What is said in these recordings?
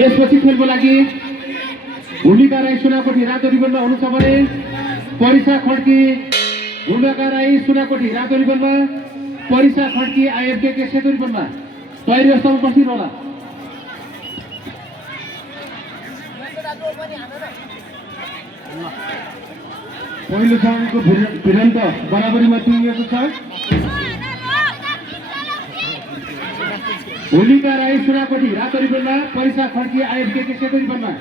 यसपछि खेलको लागि भूमिका राई सुनाकोटी रातो रिबनमा हुनुहुन्छ भने परिसा खड्की भूमिका राई सुनाकोटी रातो रिबनमा परिसा खड्की आइएफके सेतो रिबनमा तयारी अवस्थामा बसिनु होला। पहिलो राउन्डको भिडन्त बराबरीमा तुङ्गिएको छ। भूमिका राई सुनाकोटी रातो रिबनमा परिसा खड्की आइएफके सेतो रिबनमा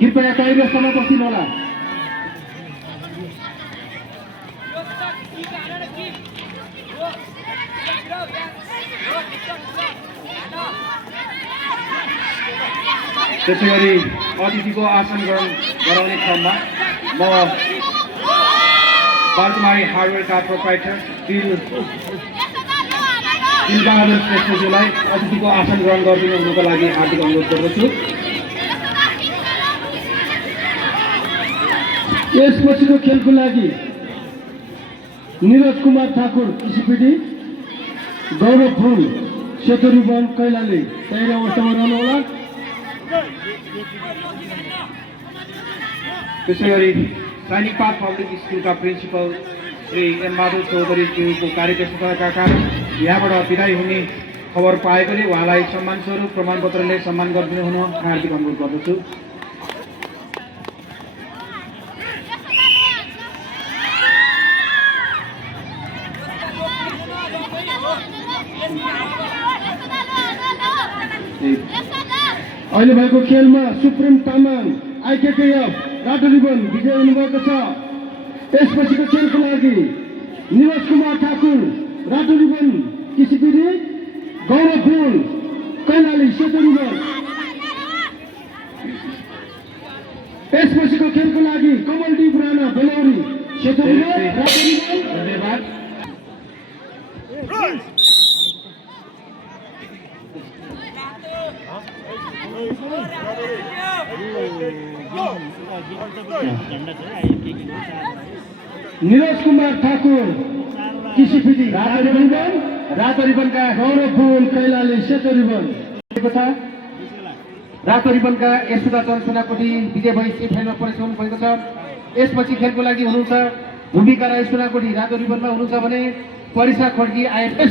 कृपया तयारी अवस्थामा बसिनु होला। त्यसैगरी अतिथिको आसन गराउने क्रममा म बालकुमारी हार्डवेयरका प्रोप्राइटर बहादुर श्रेष्ठज्यूलाई अतिथिको आसन ग्रहण गरिदिनु हुनुको लागि हार्दिक अनुरोध गर्दछु। यसपछिको खेलको लागि निरज कुमार ठाकुर किसिपिटी गौरव फुल सेतो रिबन कैलाली तयारी अवस्थामा रहनुहोला। त्यसैगरी सैनिकपाट पब्लिक स्कुलका प्रिन्सिपल श्री एम माधव चौधरीज्यूको कार्यव्यस्तताका कारण यहाँबाट विदाई हुने खबर पाएकोले उहाँलाई सम्मान स्वरूप प्रमाणपत्रले सम्मान गरिदिनु हुन हार्दिक अनुरोध गर्दछु। अहिले भएको खेलमा सुप्रिम तामाङ आइकेकेएफ रातो रिबन विजय हुनुभएको छ। यसपछिको खेलको लागि निरज कुमार ठाकुर रातो रिबन किसिपिडी गौरव फुल कैलाली सेतो रिबन। यसपछिको खेलको लागि कमलदीप राणा बेलौरी सेतो रिबन रातो रिबन। धन्यवाद। निरज कुमार ठाकुर किसिपिडी रातो रिबनका गौरव फुल कैलाली सेतो रिबन। रातो रिबनका यशोदाचरण सुनाकोटी विजय भई सेमिफाइनलमा प्रवेश गर्नुभएको छ। यसपछि खेलको लागि हुनुहुन्छ भूमिका राई सुनाकोटी रातो रिबनमा हुनुहुन्छ भने परिसा खड्की आइएफके